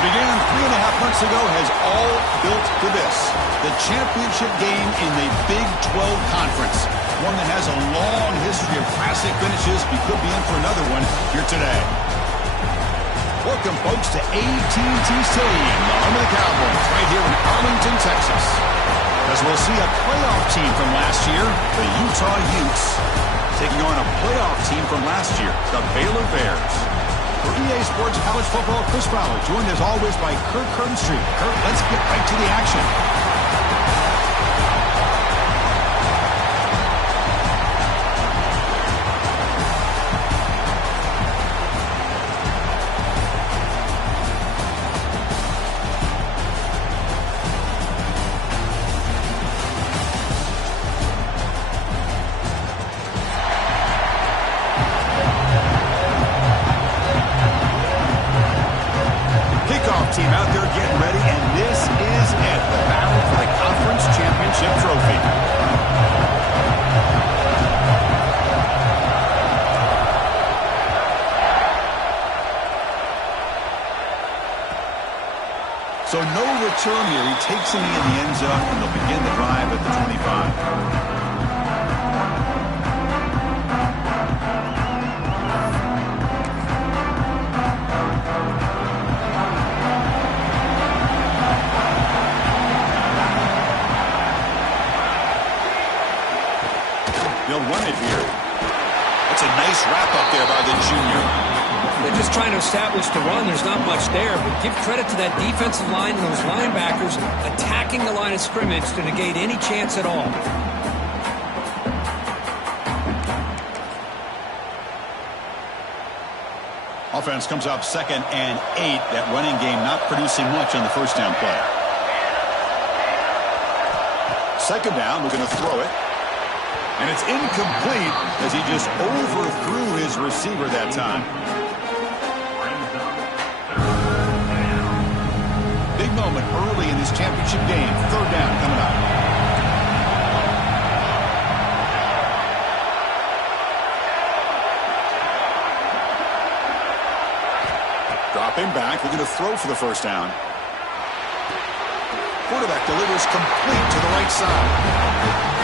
Began 3.5 months ago has all built to this. The championship game in the Big 12 Conference. One that has a long history of classic finishes. We could be in for another one here today. Welcome, folks, to AT&T Stadium, the home of the Cowboys, right here in Arlington, Texas. As we'll see a playoff team from last year, the Utah Utes, taking on a playoff team from last year, the Baylor Bears. For EA Sports College Football, Chris Fowler, joined as always by Kirk Street. Kirk, let's get right to the action. Team out there getting ready, and this is it, the battle for the conference championship trophy. So no return here. He takes him in the end zone, and they'll begin the drive at the 25. They'll run it here. That's a nice wrap-up there by the junior. They're just trying to establish the run. There's not much there, but give credit to that defensive line and those linebackers attacking the line of scrimmage to negate any chance at all. Offense comes up 2nd and 8. That running game not producing much on the first down play. 2nd down, we're going to throw it. And it's incomplete as he just overthrew his receiver that time. Big moment early in this championship game. 3rd down coming up. Dropping back. We're going to throw for the first down. Quarterback delivers complete to the right side.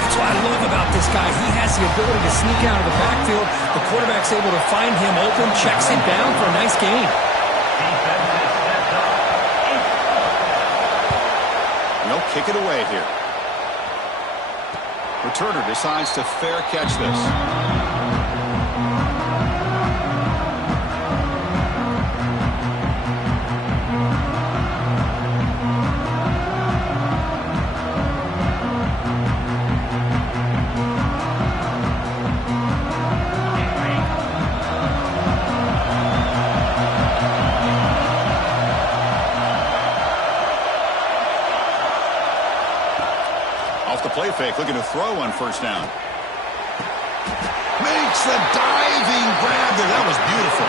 That's what I love about this guy. He has the ability to sneak out of the backfield. The quarterback's able to find him open, checks him down for a nice gain. They'll kick it away here. Returner decides to fair catch this. Play fake, looking to throw on first down. Makes the diving grab there. That was beautiful.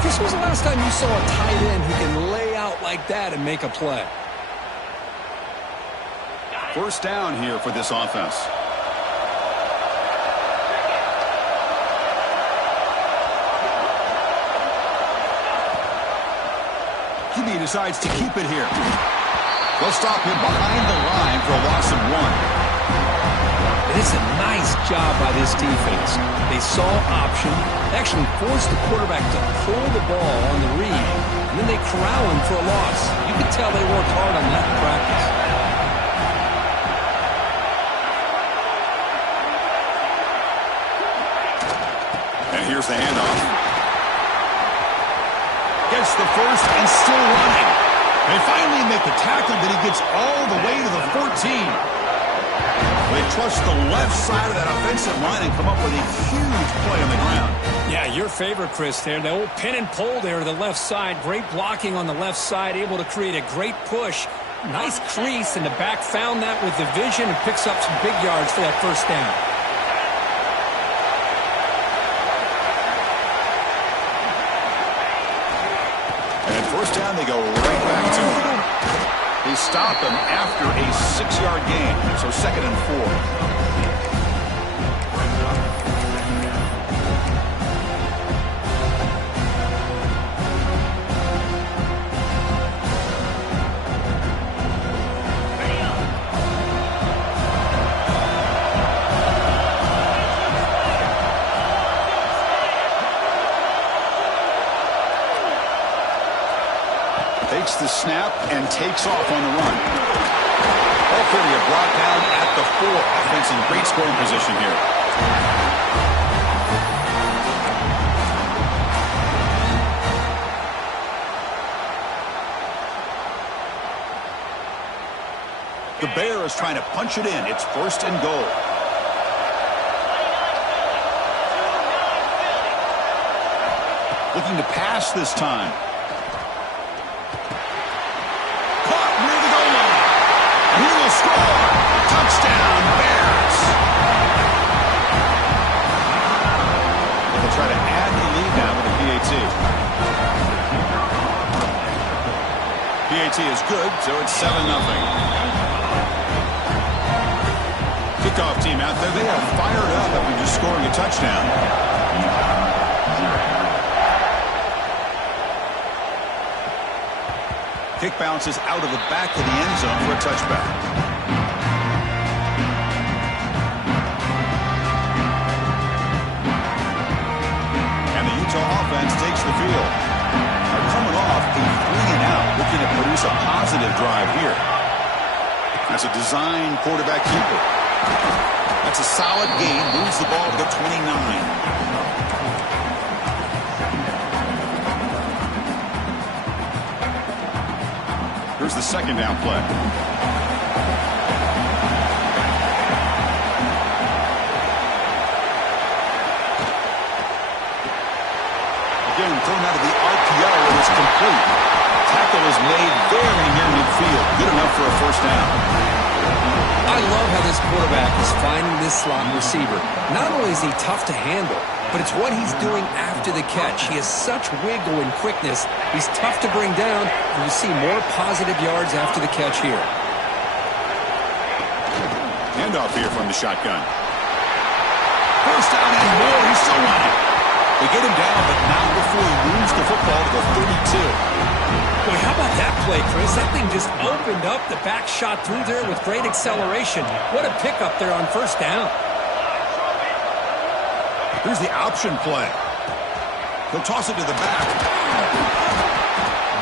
Chris, when was the last time you saw a tight end who can lay out like that and make a play? First down here for this offense. QB decides to keep it here. They'll stop him behind the line for a loss of 1. And it's a nice job by this defense. They saw option, actually forced the quarterback to pull the ball on the read, and then they corral him for a loss. You can tell they worked hard on that in practice. And here's the handoff. Gets the first and still running. They finally make the tackle, but he gets all the way to the 14. They trust the left side of that offensive line and come up with a huge play on the ground. Yeah, your favorite, Chris, there. The old pin and pull there to the left side. Great blocking on the left side, able to create a great push Nice crease, and the back found that with the vision and picks up some big yards for that first down. And first down, they go right back to him. They stop him after a 6-yard gain, so 2nd and 4. Takes the snap and takes off on the run. Ball carrier brought down at the 4. Offense in great scoring position here. The Bear is trying to punch it in. It's 1st and goal. Looking to pass this time. Score! Touchdown, Bears! They'll try to add the lead now with a PAT. PAT is good, so it's 7-0. Kickoff team out there. They are fired up after just scoring a touchdown. Kick bounces out of the back of the end zone for a touchback. Offense takes the field. They're coming off a 3-and-out, looking to produce a positive drive here. That's a design quarterback keeper. That's a solid gain. Moves the ball to the 29. Here's the 2nd down play. Again, thrown out of the RPO, and it's complete. Tackle is made very near midfield. Good enough for a 1st down. I love how this quarterback is finding this slot receiver. Not only is he tough to handle, but it's what he's doing after the catch. He has such wiggle and quickness. He's tough to bring down, and you see more positive yards after the catch here. Handoff here from the shotgun. 1st down and more. He's still running. They get him down, but not before he moves the football to the 32. Boy, how about that play, Chris? That thing just opened up. The back shot through there with great acceleration. What a pickup there on 1st down. Here's the option play. He'll toss it to the back.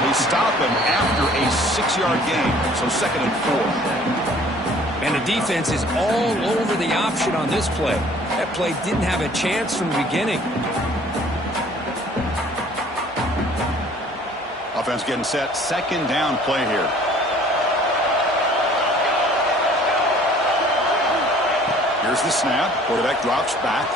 They stop him after a 6-yard gain, so 2nd and 4. And the defense is all over the option on this play. That play didn't have a chance from the beginning. Offense getting set. 2nd down play here. Here's the snap. Quarterback drops back.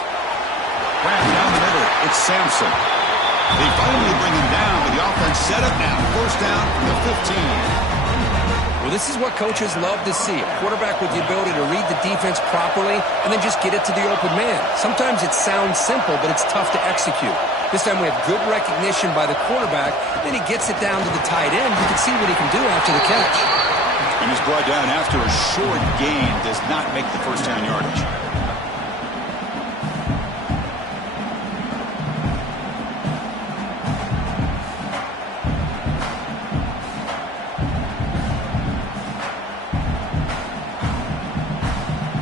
Wrapped down the middle. It's Sampson. They finally bring him down, but the offense set up now. 1st down from the 15. Well, this is what coaches love to see. A quarterback with the ability to read the defense properly and then just get it to the open man. Sometimes it sounds simple, but it's tough to execute. This time we have good recognition by the quarterback. Then he gets it down to the tight end. You can see what he can do after the catch. And he's brought down after a short gain. Does not make the 1st down yardage.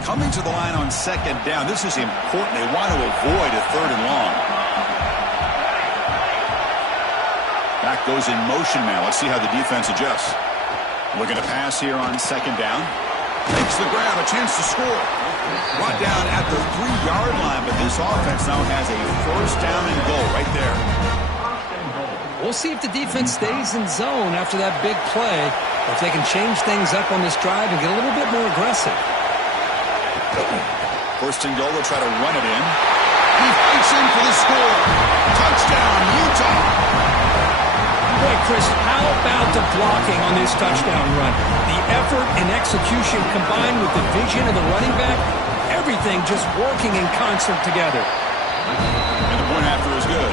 Coming to the line on 2nd down. This is important. They want to avoid a 3rd and long. Back goes in motion now. Let's see how the defense adjusts. Looking to pass here on 2nd down. Makes the grab. A chance to score. Brought down at the 3-yard line, but this offense now has a 1st down and goal right there. We'll see if the defense stays in zone after that big play, or if they can change things up on this drive and get a little bit more aggressive. 1st and goal. They'll try to run it in. He fights in for the score. Touchdown, Utah. Boy, Chris, how about the blocking on this touchdown run? The effort and execution combined with the vision of the running back, everything just working in concert together. And the point after is good.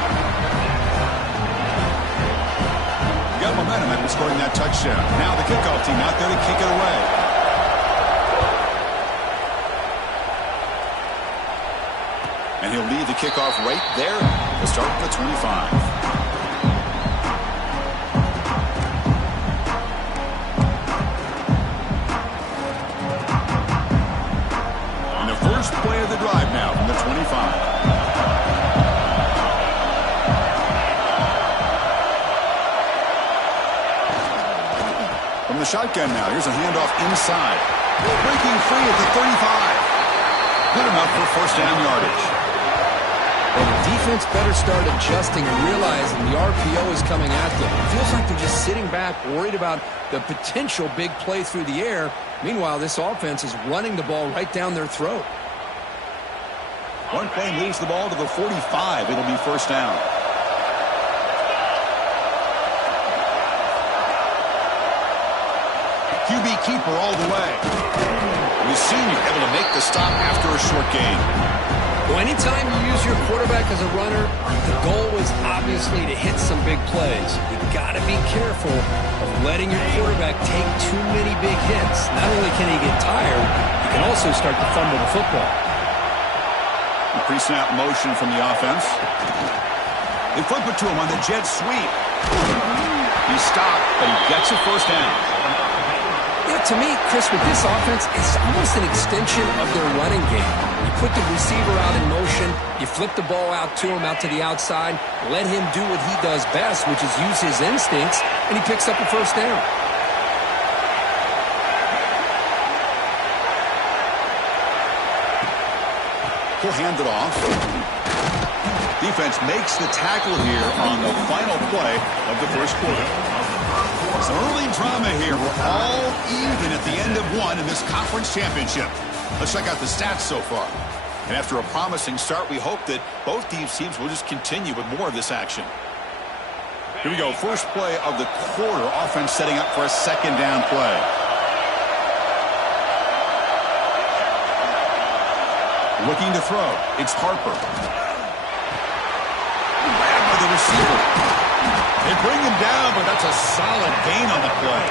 Got momentum after scoring that touchdown. Now the kickoff team out there to kick it away. And he'll lead the kickoff right there to start the 25. And the first play of the drive now from the 25. From the shotgun now, here's a handoff inside. Breaking free at the 35. Good enough for first down yardage. Well, the defense better start adjusting and realizing the RPO is coming at them. It feels like they're just sitting back, worried about the potential big play through the air. Meanwhile, this offense is running the ball right down their throat. One play moves the ball to the 45. It'll be first down. QB keeper all the way. The senior able to make the stop after a short gain. Well, anytime you use your quarterback as a runner, the goal is obviously to hit some big plays. You've got to be careful of letting your quarterback take too many big hits. Not only can he get tired, he can also start to fumble the football. Pre-snap motion from the offense. They flip it to him on the jet sweep. He stopped, but he gets a first down. Yeah, to me, Chris, with this offense, it's almost an extension of their running game. You put the receiver out in motion, you flip the ball out to him, out to the outside, let him do what he does best, which is use his instincts, and he picks up a first down. He'll hand it off. Defense makes the tackle here on the final play of the first quarter. Some early drama here. We're all even at the end of one in this conference championship. Let's check out the stats so far. And after a promising start, we hope that both these teams will just continue with more of this action. Here we go. First play of the quarter. Offense setting up for a second down play. Looking to throw. It's Harper. Grabbed by the receiver. They bring him down, but that's a solid gain on the play.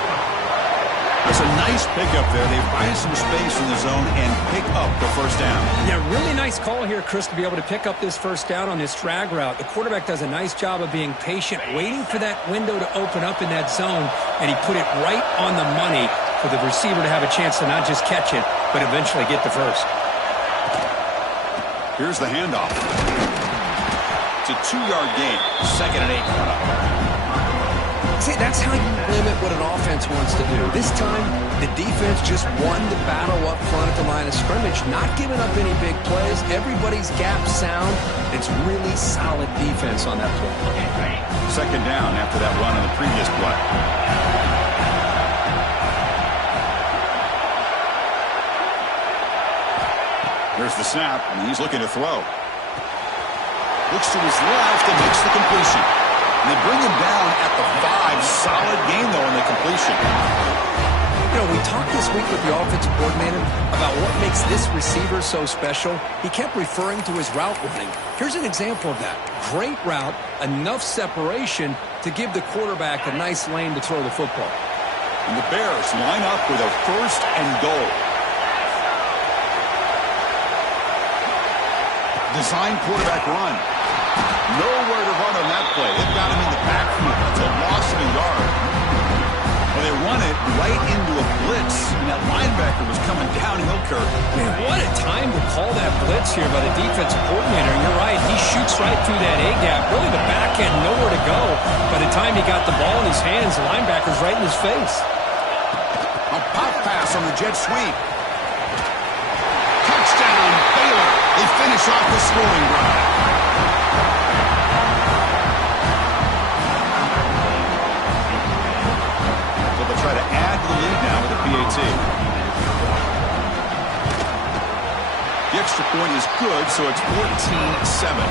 That's a nice pickup there. They find some space in the zone and pick up the first down. Yeah, really nice call here, Chris, to be able to pick up this first down on this drag route. The quarterback does a nice job of being patient, waiting for that window to open up in that zone, and he put it right on the money for the receiver to have a chance to not just catch it, but eventually get the first. Here's the handoff. It's a 2-yard gain. Second and 8. See, that's how you limit what an offense wants to do. This time, the defense just won the battle up front at the line of scrimmage, not giving up any big plays. Everybody's gap sound. It's really solid defense on that play. Second down after that run on the previous play. Here's the snap, and he's looking to throw. Looks to his left and makes the completion. And they bring him down at the 5. Solid gain, though, on the completion. You know, we talked this week with the offensive coordinator about what makes this receiver so special. He kept referring to his route running. Here's an example of that. Great route, enough separation to give the quarterback a nice lane to throw the football. And the Bears line up with a first and goal. Design quarterback run. Nowhere to run on that play. They've got him in the backfield. It's a loss of a yard. Well, they run it right into a blitz, and that linebacker was coming downhill, Kirk. Man, what a time to call that blitz here by the defensive coordinator. And you're right, he shoots right through that A-gap. Really the back end, nowhere to go. By the time he got the ball in his hands, the linebacker's right in his face. A pop pass on the jet sweep. Touchdown, Baylor. They finish off the scoring drive. So they'll try to add to the lead now with a PAT. The extra point is good, so it's 14-7.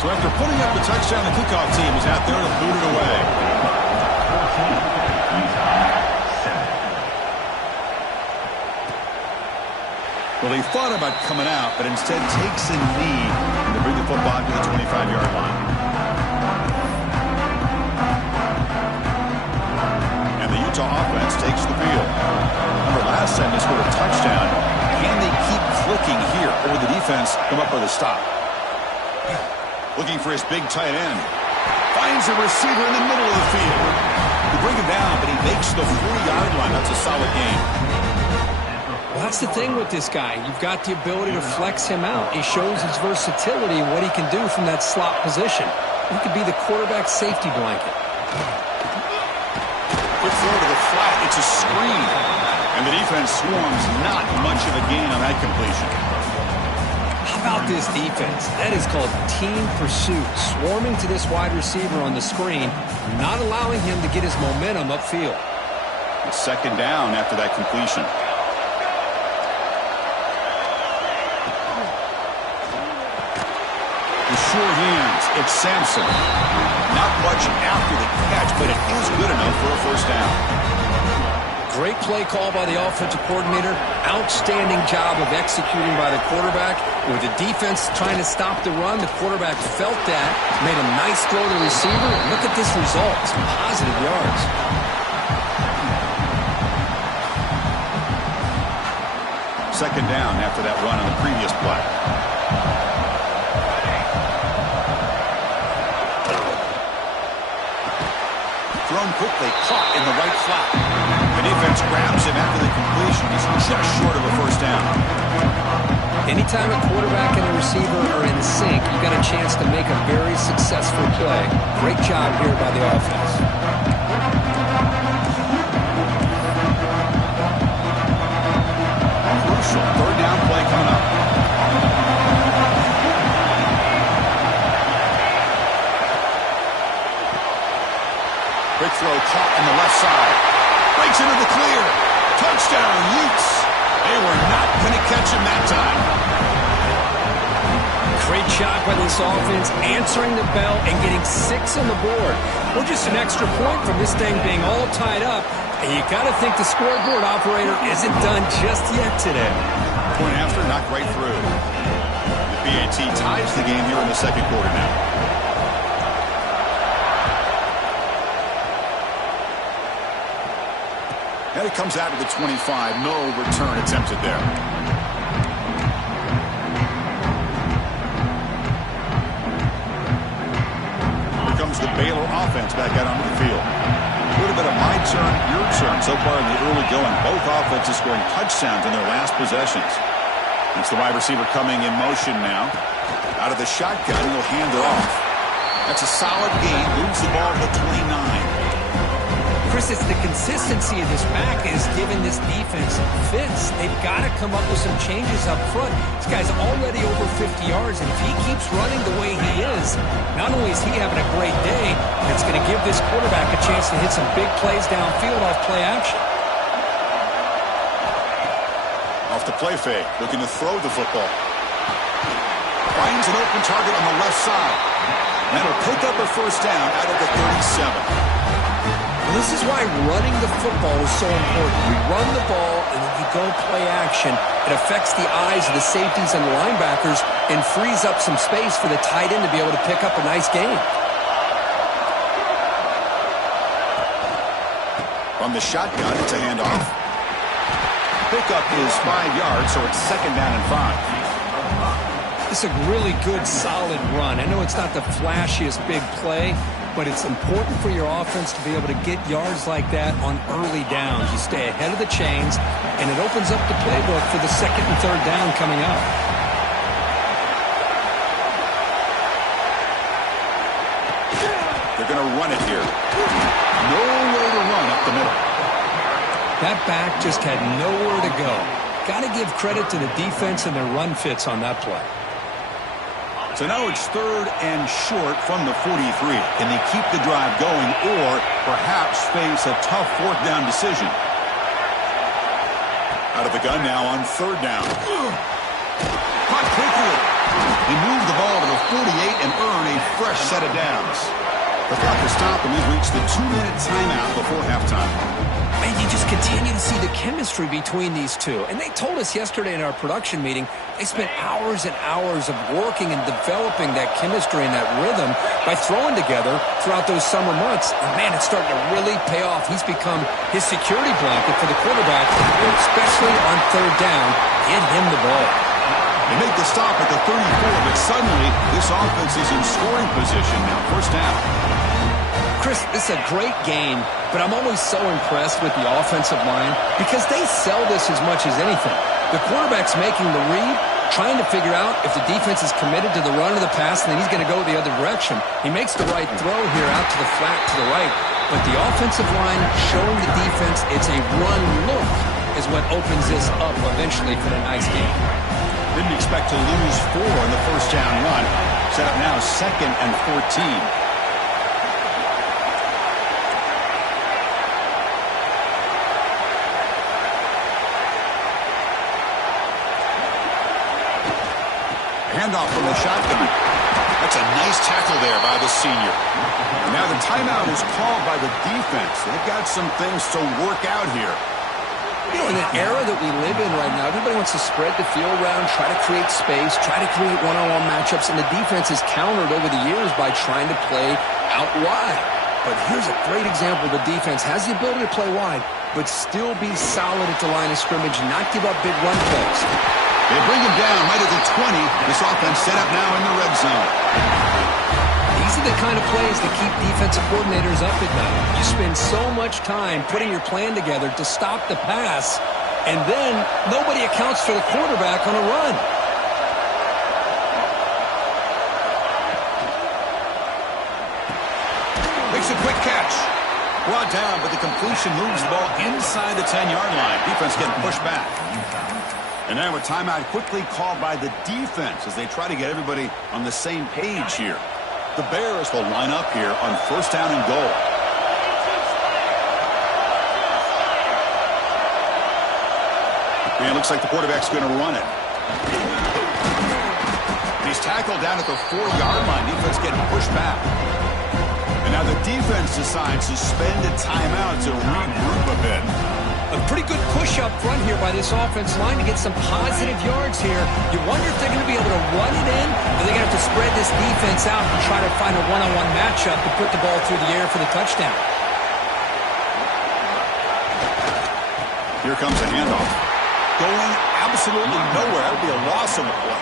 So after putting up the touchdown, the kickoff team is out there to boot it away. Well, he thought about coming out, but instead takes a knee to bring the football to the 25-yard line. And the Utah offense takes the field. Remember, last time they scored a touchdown. Can they keep clicking here, or will the defense come up with a stop? Looking for his big tight end. Finds a receiver in the middle of the field. They bring him down, but he makes the 40-yard line. That's a solid game. Well, that's the thing with this guy. You've got the ability to flex him out. He shows his versatility and what he can do from that slot position. He could be the quarterback safety blanket. Quick throw to the flat. It's a screen. And the defense swarms. Not much of a gain on that completion. How about this defense? That is called team pursuit. Swarming to this wide receiver on the screen, not allowing him to get his momentum upfield. It's second down after that completion. Sure hands. It's Sampson. Not much after the catch, but it is good enough for a first down. Great play call by the offensive coordinator. Outstanding job of executing by the quarterback. With the defense trying to stop the run, the quarterback felt that, made a nice throw to the receiver. Look at this result. Some positive yards. Second down after that run on the previous play. Thrown quickly, caught in the right flat. The defense grabs him after the completion. He's just short of a first down. Anytime a quarterback and a receiver are in sync, you got a chance to make a very successful play. Great job here by the offense. Crucial third down play coming up. Quick throw caught on the left side. Breaks into the clear. Touchdown, Utes. They were not going to catch him that time. Great job by this offense, answering the bell and getting 6 on the board. Well, just an extra point from this thing being all tied up. And you got to think the scoreboard operator isn't done just yet today. Point after, knocked right through. The BAT ties the game here in the second quarter now. And it comes out to the 25. No return attempted there. Here comes the Baylor offense back out onto the field. A little bit of my turn, your turn so far in the early going. Both offenses scoring touchdowns in their last possessions. It's the wide receiver coming in motion now. Out of the shotgun, he'll hand it off. That's a solid gain. Moves the ball to the 29. Chris, it's the consistency of this back is giving this defense fits. They've got to come up with some changes up front. This guy's already over 50 yards, and if he keeps running the way he is, not only is he having a great day, it's going to give this quarterback a chance to hit some big plays downfield off play action. Off the play fake, looking to throw the football. Finds an open target on the left side. That'll pick up a first down out of the 37. This is why running the football is so important. You run the ball, and then you go play action. It affects the eyes of the safeties and the linebackers and frees up some space for the tight end to be able to pick up a nice gain. From the shotgun, it's a handoff. Pickup is 5 yards, so it's second down and 5. It's a really good, solid run. I know it's not the flashiest big play, but it's important for your offense to be able to get yards like that on early downs. You stay ahead of the chains, and it opens up the playbook for the second and third down coming up. They're going to run it here. Nowhere to run up the middle. That back just had nowhere to go. Got to give credit to the defense and their run fits on that play. So now it's third and short from the 43. Can they keep the drive going or perhaps face a tough fourth down decision? Out of the gun now on third down. Caught quickly. They move the ball to the 48 and earn a fresh set of downs. The clock has stopped, and we've reached the 2-minute timeout before halftime. And you just continue to see the chemistry between these two. And they told us yesterday in our production meeting, they spent hours and hours of working and developing that chemistry and that rhythm by throwing together throughout those summer months. And, man, it's starting to really pay off. He's become his security blanket for the quarterback, especially on third down. Get him the ball. They make the stop at the 34, but suddenly this offense is in scoring position now. First down. Chris, this is a great game, but I'm always so impressed with the offensive line because they sell this as much as anything. The quarterback's making the read, trying to figure out if the defense is committed to the run or the pass, and then he's going to go the other direction. He makes the right throw here out to the flat to the right, but the offensive line showing the defense it's a run look is what opens this up eventually for the nice game. Didn't expect to lose 4 in the first down run. Set up now 2nd and 14. Handoff from the shotgun. That's a nice tackle there by the senior. And now the timeout is called by the defense. They've got some things to work out here. You know, in the era that we live in right now, everybody wants to spread the field around, try to create space, try to create one-on-one matchups, and the defense has countered over the years by trying to play out wide. But here's a great example. The defense has the ability to play wide, but still be solid at the line of scrimmage, not give up big run plays. They bring him down right at the 20. This offense set up now in the red zone. These are the kind of plays that keep defensive coordinators up at night. You spend so much time putting your plan together to stop the pass, and then nobody accounts for the quarterback on a run. Makes a quick catch. Brought down, but the completion moves the ball inside the 10-yard line. Defense getting pushed back. And now a timeout quickly called by the defense as they try to get everybody on the same page here. The Bears will line up here on first down and goal. And it looks like the quarterback's going to run it. And he's tackled down at the 4-yard line. Defense getting pushed back. And now the defense decides to spend a timeout to regroup a bit. A pretty good push up front here by this offense line to get some positive yards here. You wonder if they're going to be able to run it in, or they're going to have to spread this defense out and try to find a one-on-one matchup to put the ball through the air for the touchdown. Here comes a handoff. Going absolutely nowhere. That would be a loss on the play.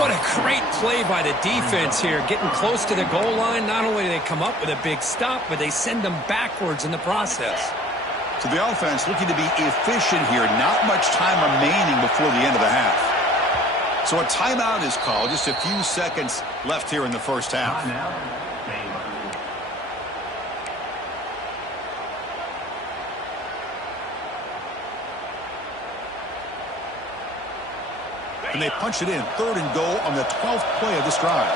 What a great play by the defense here. Getting close to the goal line, not only do they come up with a big stop, but they send them backwards in the process. So the offense looking to be efficient here. Not much time remaining before the end of the half. So a timeout is called. Just a few seconds left here in the first half. And they punch it in. 3rd and goal on the 12th play of this drive.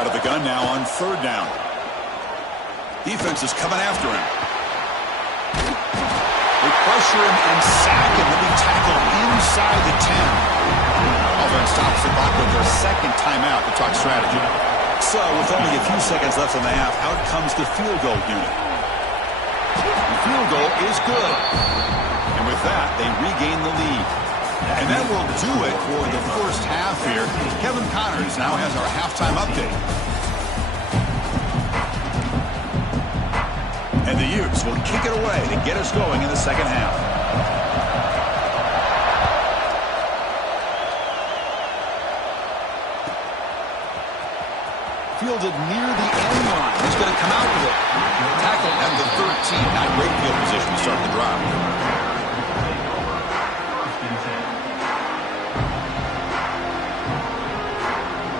Out of the gun now on 3rd down. Defense is coming after him. They pressure him and sack him. He'll be tackled inside the 10. Offense stops the clock with their 2nd timeout to talk strategy. So with only a few seconds left in the half, out comes the field goal unit. The field goal is good. And with that, they regain the lead. And that will do it for the first half here. Kevin Connors now has our halftime update. And the Utes will kick it away to get us going in the second half. Fielded near the end line. He's going to come out with it. Tackled at the 13. Not great field position to start the drive.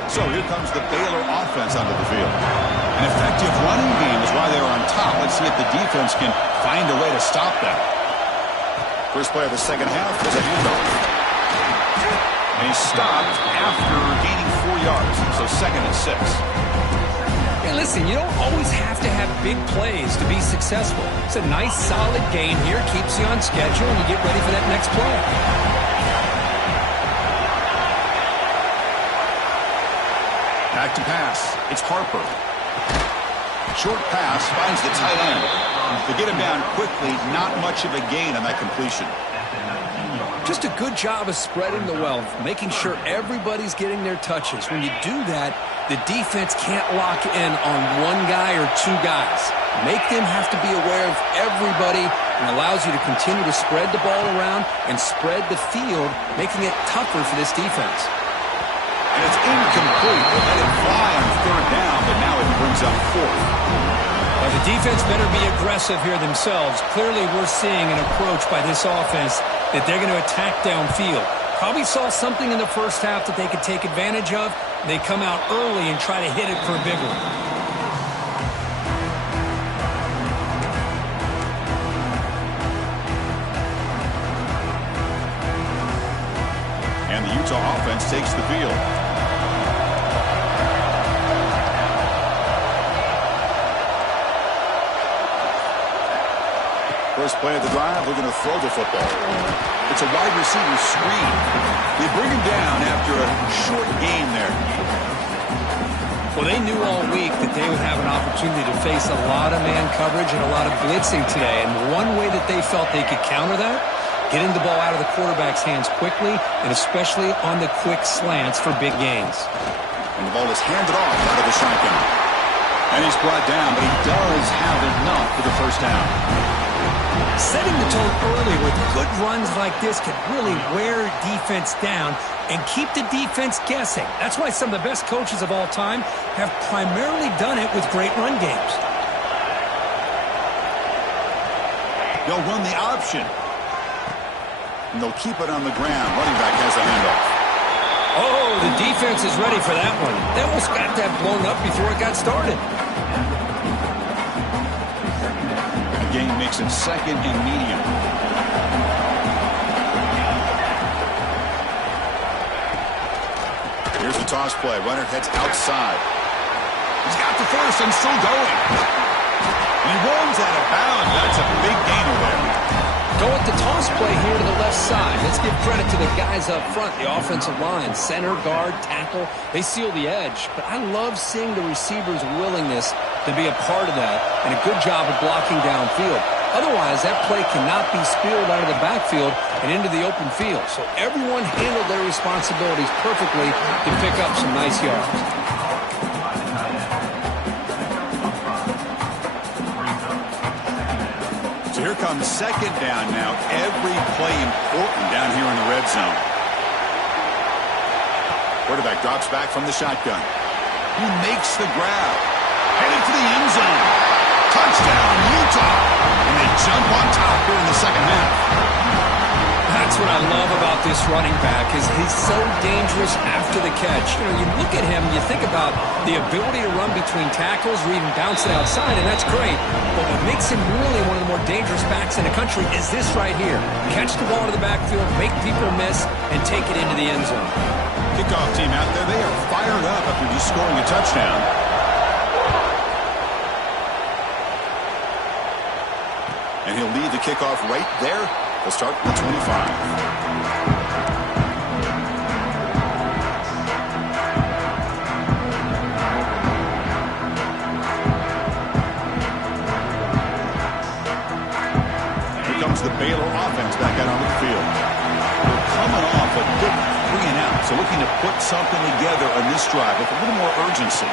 So here comes the Baylor offense onto the field. An effective running game is why they're on top. Let's see if the defense can find a way to stop that. First play of the second half was a handoff. And he stopped after gaining 4 yards. So 2nd and 6. Yeah, Hey, listen, you don't always have to have big plays to be successful. It's a nice, solid game here. Keeps you on schedule, and you get ready for that next play. Back to pass. It's Harper. Short pass finds the tight end. To get him down quickly, not much of a gain on that completion. Just a good job of spreading the wealth, making sure everybody's getting their touches. When you do that, the defense can't lock in on one guy or two guys. Make them have to be aware of everybody, and allows you to continue to spread the ball around and spread the field, making it tougher for this defense. And it's incomplete. They let it fly on third down, but now it brings up fourth. Well, the defense better be aggressive here themselves. Clearly, we're seeing an approach by this offense that they're going to attack downfield. Probably saw something in the first half that they could take advantage of. They come out early and try to hit it for a big one. And the Utah offense takes the field. First play of the drive, they're going to throw the football. It's a wide receiver screen. They bring him down after a short gain there. Well, they knew all week that they would have an opportunity to face a lot of man coverage and a lot of blitzing today. And one way that they felt they could counter that, getting the ball out of the quarterback's hands quickly, and especially on the quick slants for big gains. And the ball is handed off out of the shotgun. And he's brought down, but he does have enough for the first down. Setting the tone early with good runs like this can really wear defense down and keep the defense guessing. That's why some of the best coaches of all time have primarily done it with great run games. They'll run the option. And they'll keep it on the ground. Running back has a handoff. Oh, the defense is ready for that one. They almost got that blown up before it got started. Game makes it second and medium. Here's the toss play. Runner heads outside. He's got the first and still going. And he runs out of bounds. That's a big gainer there. Go with the toss play here to the left side. Let's give credit to the guys up front, the offensive line, center, guard, tackle. They seal the edge. But I love seeing the receiver's willingness to be a part of that, and a good job of blocking downfield. Otherwise, that play cannot be spilled out of the backfield and into the open field. So everyone handled their responsibilities perfectly to pick up some nice yards. So here comes second down now. Every play important down here in the red zone. Quarterback drops back from the shotgun. He makes the grab. Headed for the end zone. Touchdown, Utah. And they jump on top here in the second half. That's what I love about this running back is he's so dangerous after the catch. You know, you look at him, you think about the ability to run between tackles or even bounce it outside, and that's great. But what makes him really one of the more dangerous backs in the country is this right here. Catch the ball to the backfield, make people miss, and take it into the end zone. Kickoff team out there, they are fired up after just scoring a touchdown. And he'll lead the kickoff right there. They'll start at the 25. Here comes the Baylor offense back out onto the field. They're coming off a good 3 and out, so looking to put something together on this drive with a little more urgency.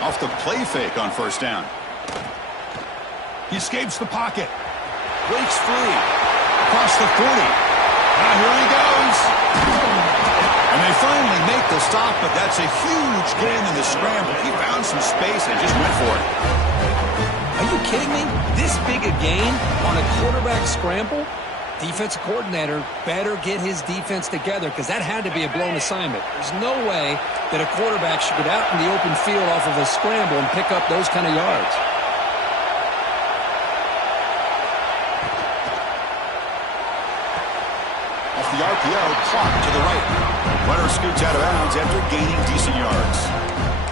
Off the play fake on first down. He escapes the pocket. Breaks free. Across the 40. Now here he goes. And they finally make the stop, but that's a huge gain in the scramble. He found some space and just went for it. Are you kidding me? This big a gain on a quarterback scramble? Defensive coordinator better get his defense together because that had to be a blown assignment. There's no way that a quarterback should get out in the open field off of a scramble and pick up those kind of yards. The RPO clock to the right. Runner scoots out of bounds after gaining decent yards.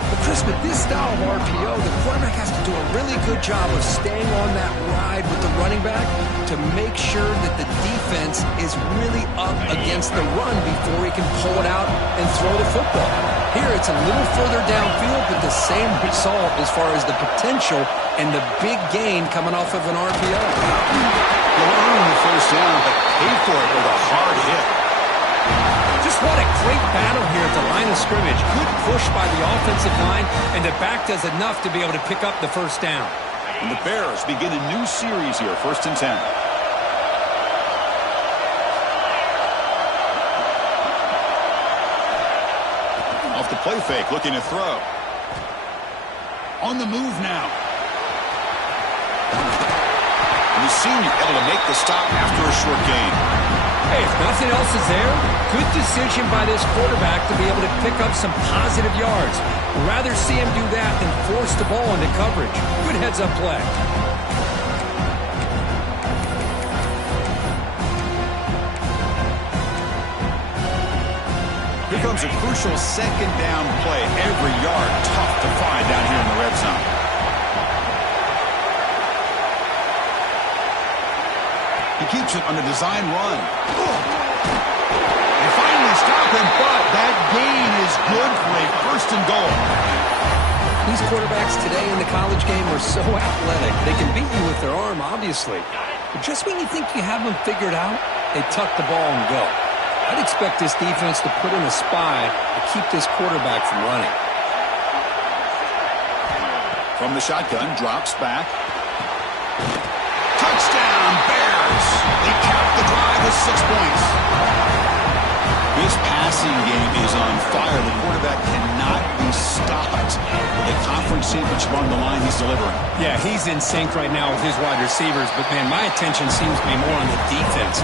The Chris, with this style of RPO, the quarterback has to do a really good job of staying on that ride with the running back to make sure that the defense is really up against the run before he can pull it out and throw the football. Here, it's a little further downfield, but the same result as far as the potential and the big gain coming off of an RPO. You'll earn the first down, but pay for it with a hard hit. Just what a great battle here at the line of scrimmage. Good push by the offensive line, and the back does enough to be able to pick up the first down. And the Bears begin a new series here, 1st and 10. Off the play fake, looking to throw. On the move now. And the senior able to make the stop after a short gain. Hey, if nothing else is there, good decision by this quarterback to be able to pick up some positive yards. Rather see him do that than force the ball into coverage. Good heads-up play. Here comes a crucial 2nd down play. Every yard tough to find down here in the red zone. He keeps it on the design run. They finally stop him, but that gain is good for a 1st and goal. These quarterbacks today in the college game are so athletic. They can beat you with their arm, obviously. But just when you think you have them figured out, they tuck the ball and go. I'd expect this defense to put in a spy to keep this quarterback from running. From the shotgun, drops back. Touchdown, Bears! They cap the drive with 6 points. This passing game is on fire. The quarterback cannot be stopped. With a conference championship on the line, he's delivering. Yeah, he's in sync right now with his wide receivers, but, man, my attention seems to be more on the defense.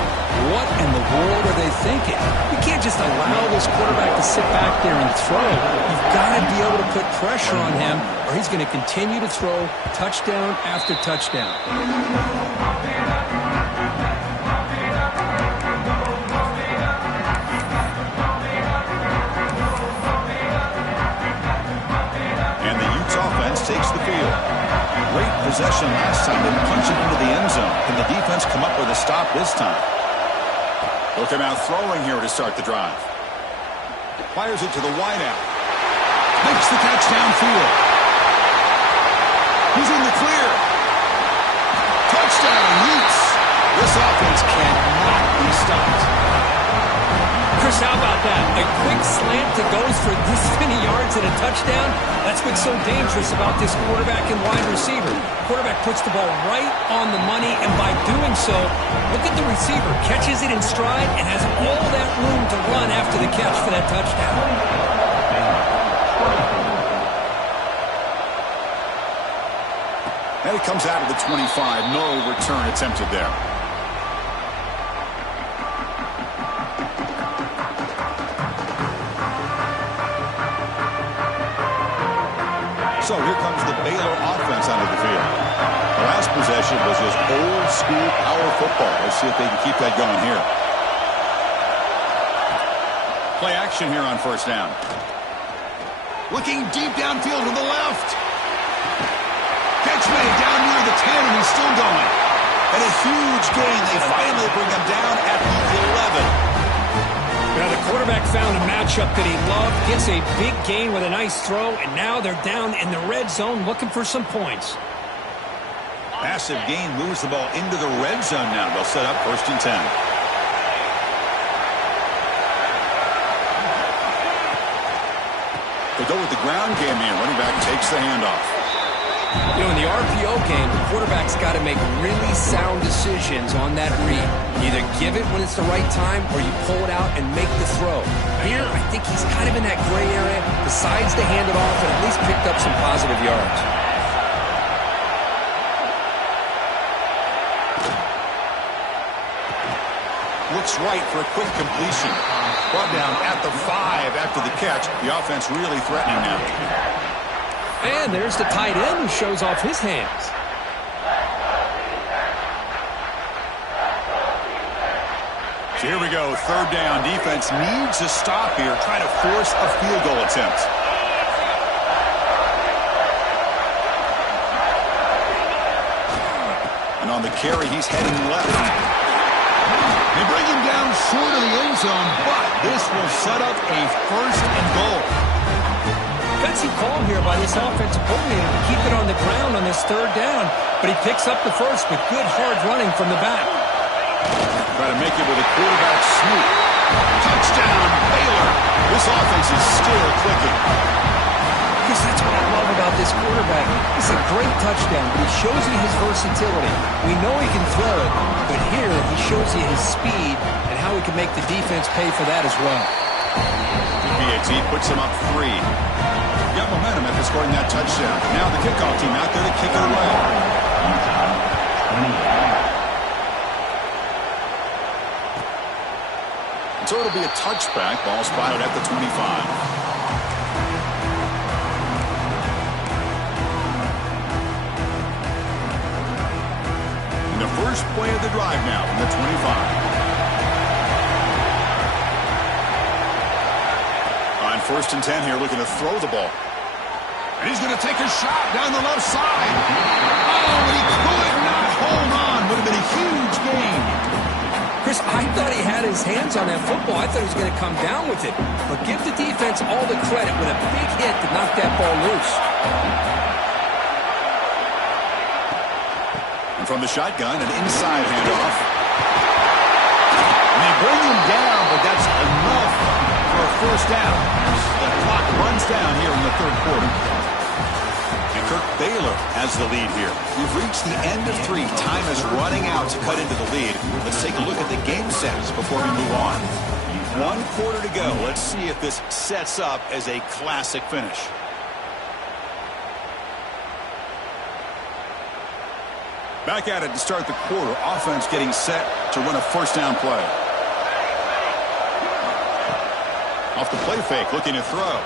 What in the world are they thinking? You can't just allow this quarterback to sit back there and throw. You've got to be able to put pressure on him, or he's going to continue to throw touchdown after touchdown. Takes the field. Great possession last time. They punch it into the end zone. Can the defense come up with a stop this time? Look him out throwing here to start the drive. Fires it to the wideout. Makes the catch downfield. He's in the clear. Touchdown, Utes. This offense cannot be stopped. Chris, how about that? A quick slant that goes for this many yards and a touchdown? That's what's so dangerous about this quarterback and wide receiver. Quarterback puts the ball right on the money, and by doing so, look at the receiver. Catches it in stride and has all that room to run after the catch for that touchdown. And it comes out of the 25. No return attempted there. So here comes the Baylor offense onto the field. The last possession was just old school power football. Let's see if they can keep that going here. Play action here on 1st down. Looking deep downfield to the left. Catch made down near the 10, and he's still going. And a huge gain. They finally bring him down at the 11. Now the quarterback found a matchup that he loved, gets a big gain with a nice throw, and now they're down in the red zone looking for some points. Massive gain moves the ball into the red zone now. They'll set up 1st and 10. They go with the ground game here. Running back takes the handoff. You know, in the RPO game, the quarterback's got to make really sound decisions on that read. Either give it when it's the right time, or you pull it out and make the throw. Here, I think he's kind of in that gray area, decides to hand it off and at least picked up some positive yards. Looks right for a quick completion. Brought down at the 5 after the catch. The offense really threatening now. And there's the tight end who shows off his hands. So here we go, 3rd down. Defense needs a stop here, trying to force a field goal attempt. on the carry. He's heading left. They bring him down short of the end zone, but this will set up a 1st and goal. Fancy call here by this offensive coordinator to keep it on the ground on this 3rd down, but he picks up the first with good hard running from the back. Try to make it with a quarterback sneak. Touchdown, Baylor. This offense is still clicking. Because that's what I love about this quarterback. It's a great touchdown, but he shows you his versatility. We know he can throw it, but here he shows you his speed and how he can make the defense pay for that as well. BIG puts him up 3. Got momentum after scoring that touchdown. Now the kickoff team out there to kick it away. So it'll be a touchback. Ball spotted at the 25. And the first play of the drive now from the 25. On 1st and 10 here, looking to throw the ball. And he's going to take a shot down the left side. Oh, but he could not hold on. Would have been a huge gain. Chris, I thought he had his hands on that football. I thought he was going to come down with it. But give the defense all the credit with a big hit to knock that ball loose. And from the shotgun, an inside handoff. And they bring him down, but that's enough for a 1st down. The clock runs down here in the 3rd quarter. And Kirk Baylor has the lead here. We've reached the end of 3. Time is running out to cut into the lead. Let's take a look at the game sets before we move on. 1 quarter to go. Let's see if this sets up as a classic finish. Back at it to start the quarter. Offense getting set to run a 1st down play. Off the play fake, looking to throw.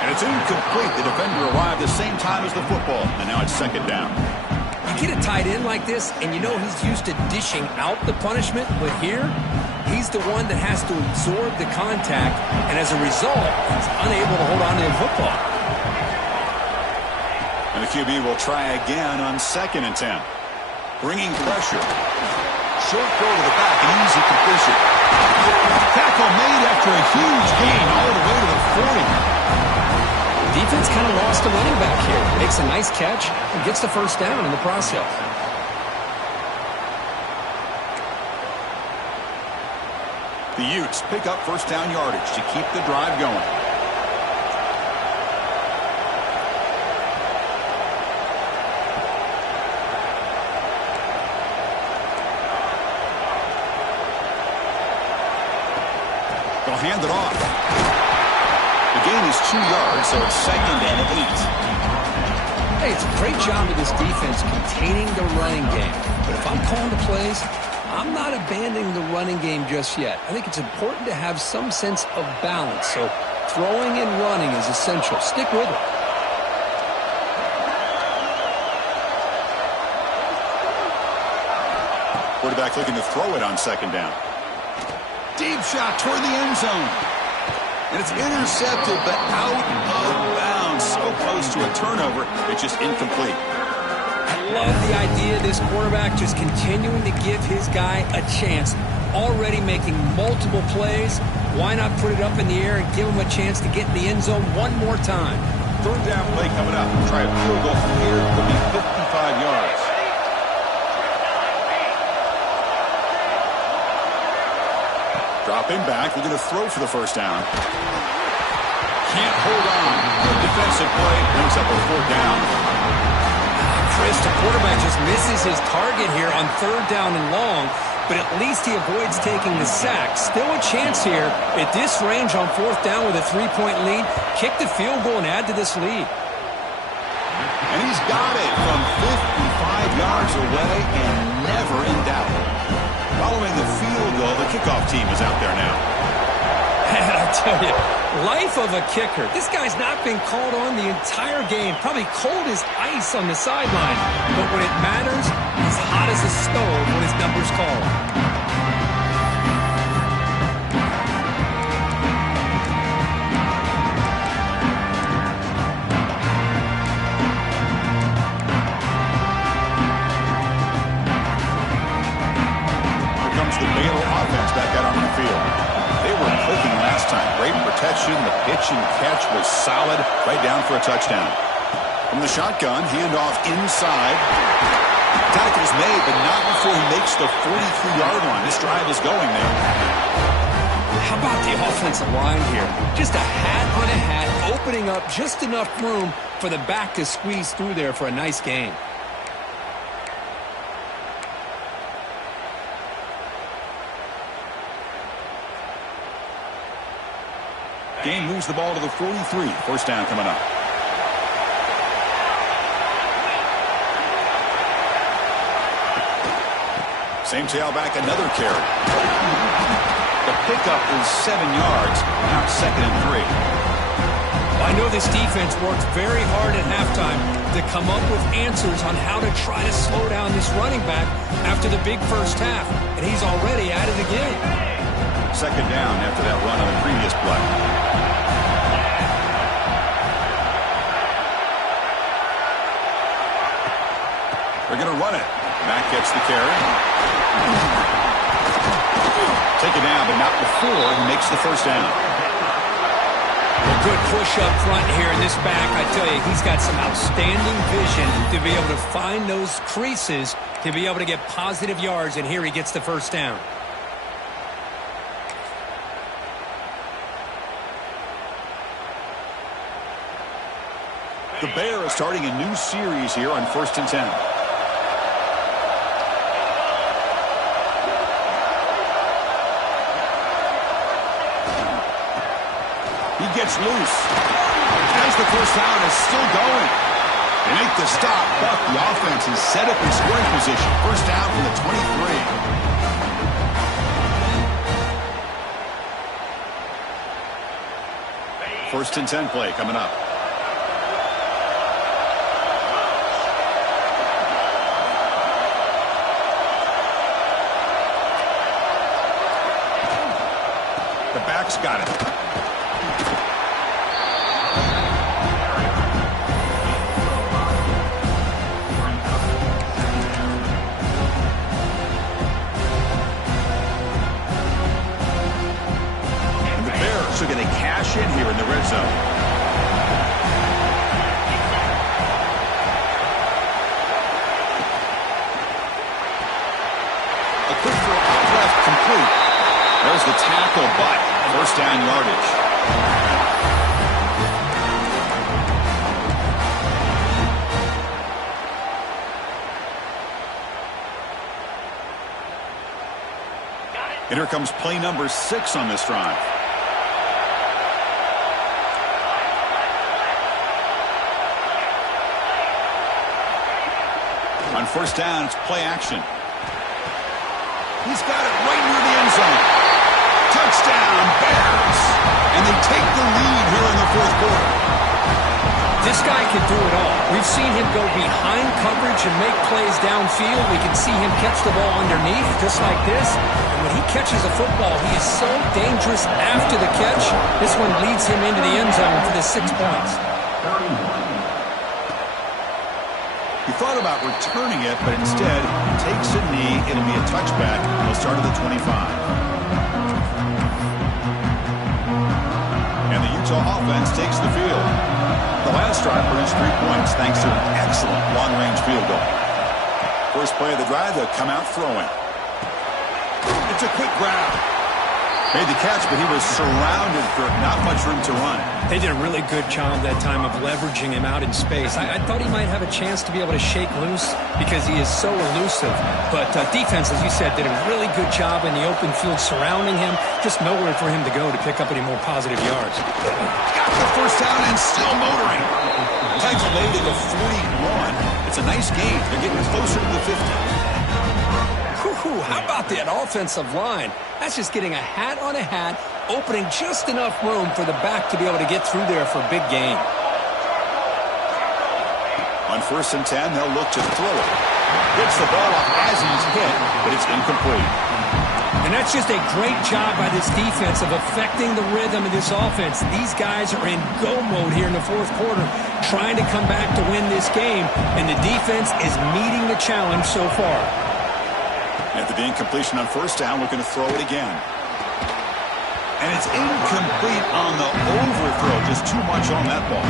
And it's incomplete. The defender arrived the same time as the football. And now it's 2nd down. You get a tight end like this, and you know he's used to dishing out the punishment. But here, he's the one that has to absorb the contact. And as a result, he's unable to hold on to the football. And the QB will try again on 2nd and 10. Bringing pressure. Short throw to the back, an easy completion. Tackle made after a huge gain all the way to the 40. Defense kind of lost a running back here. Makes a nice catch and gets the 1st down in the process. The Utes pick up 1st down yardage to keep the drive going. They'll hand it off. The gain is 2 yards, so it's 2nd and 8. Hey, it's a great job of this defense containing the running game. But if I'm calling the plays, I'm not abandoning the running game just yet. I think it's important to have some sense of balance. So throwing and running is essential. Stick with it. Quarterback looking to throw it on 2nd down. Deep shot toward the end zone. And it's intercepted, but out of bounds. So close to a turnover, it's just incomplete. I love the idea of this quarterback just continuing to give his guy a chance. Already making multiple plays. Why not put it up in the air and give him a chance to get in the end zone one more time? 3rd down play coming up. Try a field goal from here. Could be 55 yards. Dropping back. We're going to throw for the 1st down. Can't hold on. Good defensive play. Brings up a 4th down. Chris, the quarterback just misses his target here on 3rd down and long, but at least he avoids taking the sack. Still a chance here at this range on 4th down with a 3-point lead. Kick the field goal and add to this lead. And he's got it from 55 yards away and never in doubt. Following the field goal, the kickoff team is out there now. And I tell you, life of a kicker. This guy's not been called on the entire game. Probably cold as ice on the sideline. But when it matters, he's hot as a stove when his number's called. protection. The pitch and catch was solid. Right down for a touchdown. From the shotgun, handoff inside. Tackle's made, but not before he makes the 43-yard line. This drive is going there. How about the offensive line here? Just a hat on a hat, opening up just enough room for the back to squeeze through there for a nice gain. Gain moves the ball to the 43. First down coming up. Same tailback, another carry. The pickup is 7 yards. Now it's 2nd and 3. Well, I know this defense worked very hard at halftime to come up with answers on how to try to slow down this running back after the big first half. And he's already at it again. 2nd down after that run on the previous play. They're going to run it. Mack gets the carry. Take it down, but not before he makes the first down. A good push up front here in this back. I tell you, he's got some outstanding vision to be able to find those creases, to be able to get positive yards, and here he gets the first down. The Bear is starting a new series here on 1st and 10. He gets loose. As the first down is still going. They make the stop, but the offense is set up in scoring position. First down from the 23. 1st and 10 play coming up. The back's got it. Are going to cash in here in the red zone. A quick throw out left, complete. There's the tackle, but first down yardage. And here comes play number 6 on this drive. On first down, it's play action. He's got it right near the end zone. Touchdown, Bears. And they take the lead here in the 4th quarter. This guy can do it all. We've seen him go behind coverage and make plays downfield. We can see him catch the ball underneath, just like this. And when he catches a football, he is so dangerous after the catch. This one leads him into the end zone for the 6 points. He thought about returning it, but instead takes a knee. It'll be a touchback. He'll start at the 25. And the Utah offense takes the field. The last drive produced 3 points thanks to an excellent long-range field goal. First play of the drive, they'll come out throwing. It's a quick grab. Made the catch, but he was surrounded for not much room to run. They did a really good job that time of leveraging him out in space. I thought he might have a chance to be able to shake loose because he is so elusive. But defense, as you said, did a really good job in the open field surrounding him. Just nowhere for him to go to pick up any more positive yards. Got the first down and still motoring. Tackle made to the 41. It's a nice gain. They're getting closer to the 50. How about that offensive line? That's just getting a hat on a hat, opening just enough room for the back to be able to get through there for a big gain. On 1st and 10, they'll look to throw it. Gets the ball off as he's hit, but it's incomplete. And that's just a great job by this defense of affecting the rhythm of this offense. These guys are in go mode here in the 4th quarter, trying to come back to win this game, and the defense is meeting the challenge so far. After the incompletion on first down, looking to throw it again. And it's incomplete on the overthrow. Just too much on that ball.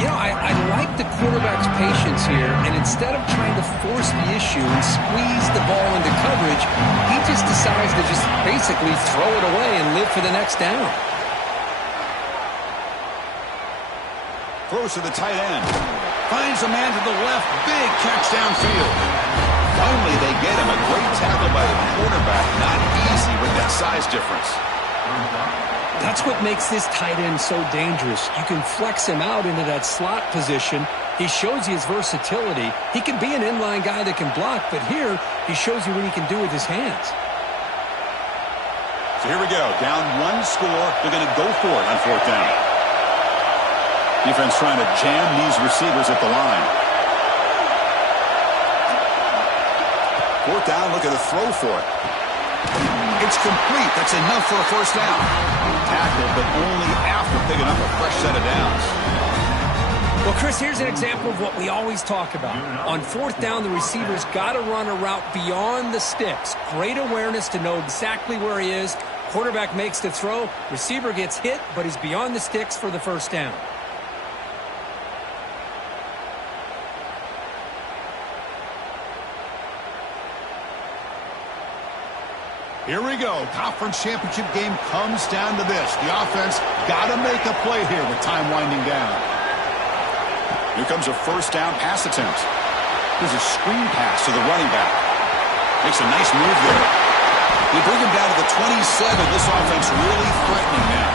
You know, I like the quarterback's patience here, and instead of trying to force the issue and squeeze the ball into coverage, he just decides to just basically throw it away and live for the next down. Throws to the tight end. Finds a man to the left. Big catch downfield. Finally, they get him. A great tackle by the quarterback. Not easy with that size difference. That's what makes this tight end so dangerous. You can flex him out into that slot position. He shows you his versatility. He can be an inline guy that can block, but here he shows you what he can do with his hands. So here we go. Down one score. They're going to go for it on fourth down. Defense trying to jam these receivers at the line. Fourth down, look at the throw for it. It's complete. That's enough for a first down. Tackle, but only after picking up a fresh set of downs. Well, Chris, here's an example of what we always talk about. On fourth down, the receiver's got to run a route beyond the sticks. Great awareness to know exactly where he is. Quarterback makes the throw. Receiver gets hit, but he's beyond the sticks for the first down. Here we go. Conference championship game comes down to this. The offense got to make a play here with time winding down. Here comes a first down pass attempt. There's a screen pass to the running back. Makes a nice move there. They bring him down to the 27. This offense really threatening now.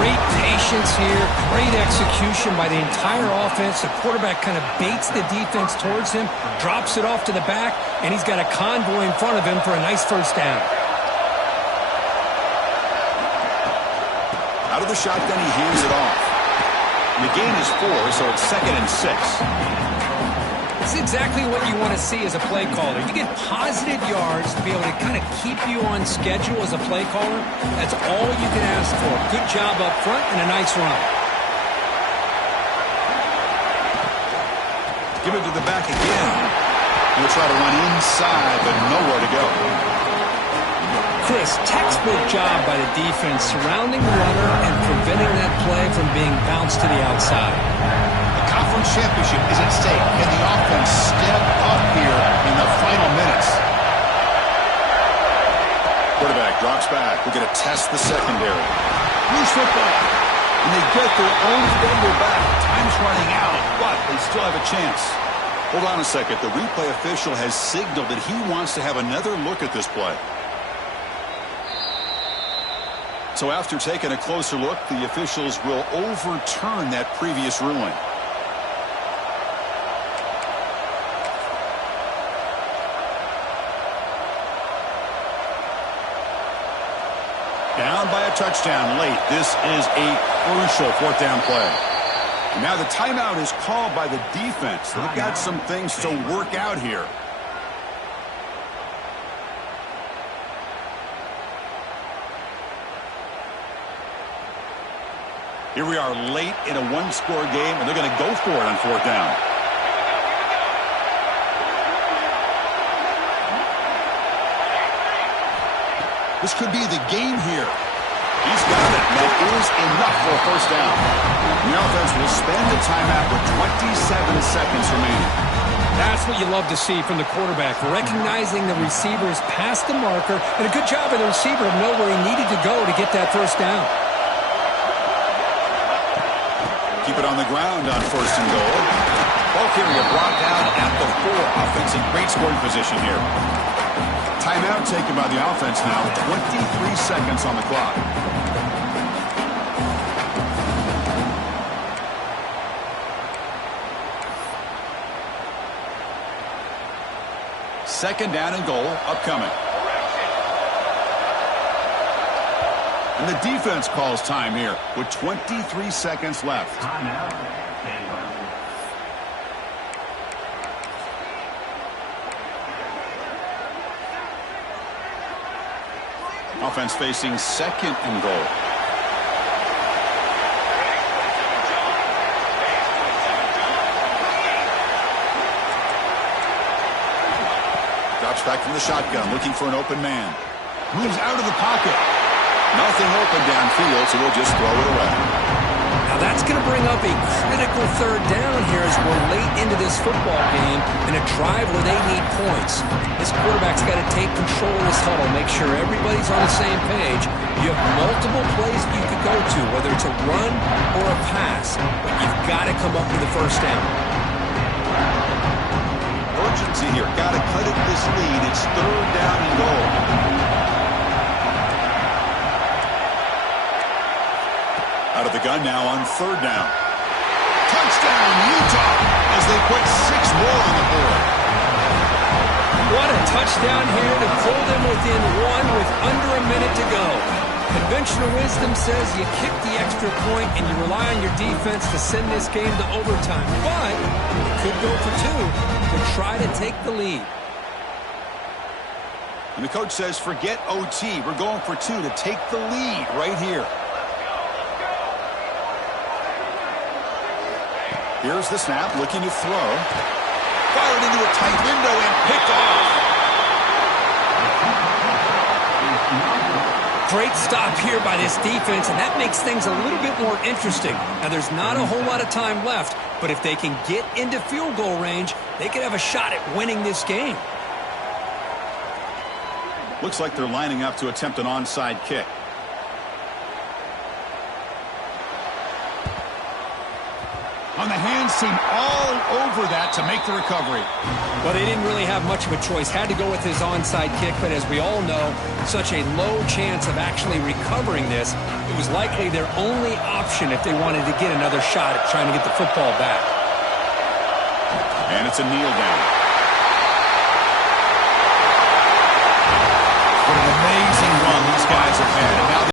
Great patience here. Great execution by the entire offense. The quarterback kind of baits the defense towards him, drops it off to the back, and he's got a convoy in front of him for a nice first down. Out of the shotgun, he hands it off. The gain is 4, so it's 2nd and 6. It's exactly what you want to see as a play caller. You get positive yards to be able to kind of keep you on schedule as a play caller. That's all you can ask for. Good job up front and a nice run. Give it to the back again. He'll try to run inside, but nowhere to go. Chris, textbook job by the defense surrounding the runner and preventing that play from being bounced to the outside. Conference championship is at stake. Can the offense step up here in the final minutes? Quarterback drops back. We're going to test the secondary. Loose football. And they get their own fumble back. Time's running out, but they still have a chance. Hold on a second. The replay official has signaled that he wants to have another look at this play. So after taking a closer look, the officials will overturn that previous ruling. Down by a touchdown late. This is a crucial fourth down play. And now the timeout is called by the defense. They've got some things to work out here. Here we are late in a one-score game, and they're going to go for it on fourth down. This could be the game here. He's got it. That is enough for a first down. The offense will spend the timeout with 27 seconds remaining. That's what you love to see from the quarterback, recognizing the receivers past the marker, and a good job by the receiver to know where he needed to go to get that first down. Keep it on the ground on first and goal. Ball carrier brought down at the 4. Offense in great scoring position here. Timeout taken by the offense now. 23 seconds on the clock. Second down and goal upcoming. And the defense calls time here with 23 seconds left. Offense facing second and goal. Drops back from the shotgun, looking for an open man. Moves out of the pocket. Now nothing open downfield, so we'll just throw it away. Now that's going to bring up a critical third down here as we're late into this football game in a drive where they need points. This quarterback's got to take control of this huddle, make sure everybody's on the same page. You have multiple plays that you could go to, whether it's a run or a pass, but you've got to come up with the first down. Urgency here. Got to cut it this lead. It's third down and goal. Out of the gun now on third down. Touchdown, Utah, as they put 6 more on the board. What a touchdown here to pull them within one with under a minute to go. Conventional wisdom says you kick the extra point and you rely on your defense to send this game to overtime. But it could go for 2 to try to take the lead. And the coach says, forget OT. We're going for 2 to take the lead right here. Here's the snap, looking to throw. Fired into a tight window and picked off. Great stop here by this defense, and that makes things a little bit more interesting. Now, there's not a whole lot of time left, but if they can get into field goal range, they could have a shot at winning this game. Looks like they're lining up to attempt an onside kick. On the hands team all over that to make the recovery. Well, they didn't really have much of a choice. Had to go with his onside kick, but as we all know, such a low chance of actually recovering this. It was likely their only option if they wanted to get another shot at trying to get the football back. And it's a kneel down. What an amazing run these guys have had. And now